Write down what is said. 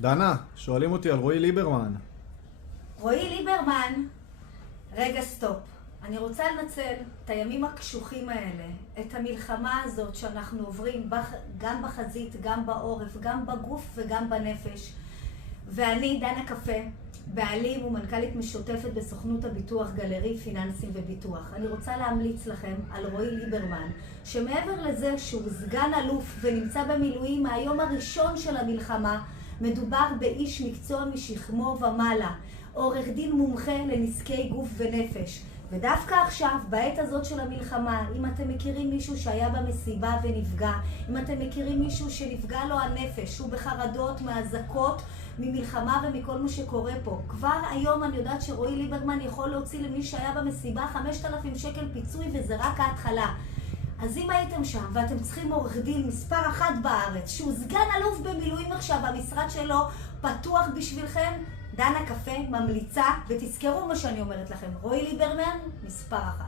דנה, שואלים אותי על רועי ליברמן. רועי ליברמן, רגע סטופ. אני רוצה לנצל את הימים הקשוחים האלה, את המלחמה הזאת שאנחנו עוברים גם בחזית, גם בעורף, גם בגוף וגם בנפש. ואני, דנה קפה, בעלים ומנכ"לית משותפת בסוכנות הביטוח גלרי פיננסים וביטוח. אני רוצה להמליץ לכם על רועי ליברמן, שמעבר לזה שהוא סגן אלוף ונמצא במילואים מהיום הראשון של המלחמה, מדובר באיש מקצוע משכמו ומעלה, עורך דין מומחה לנזקי גוף ונפש. ודווקא עכשיו, בעת הזאת של המלחמה, אם אתם מכירים מישהו שהיה במסיבה ונפגע, אם אתם מכירים מישהו שנפגע לו הנפש, הוא בחרדות, מאזעקות, ממלחמה ומכל מה שקורה פה. כבר היום אני יודעת שרועי ליברמן יכול להוציא למי שהיה במסיבה 5,000 שקל פיצוי, וזה רק ההתחלה. אז אם הייתם שם ואתם צריכים עורך דין מספר 1 בארץ, שהוא סגן אלוף במילואים עכשיו, המשרד שלו פתוח בשבילכם, דנה קפה ממליצה, ותזכרו מה שאני אומרת לכם, רועי ליברמן מספר 1.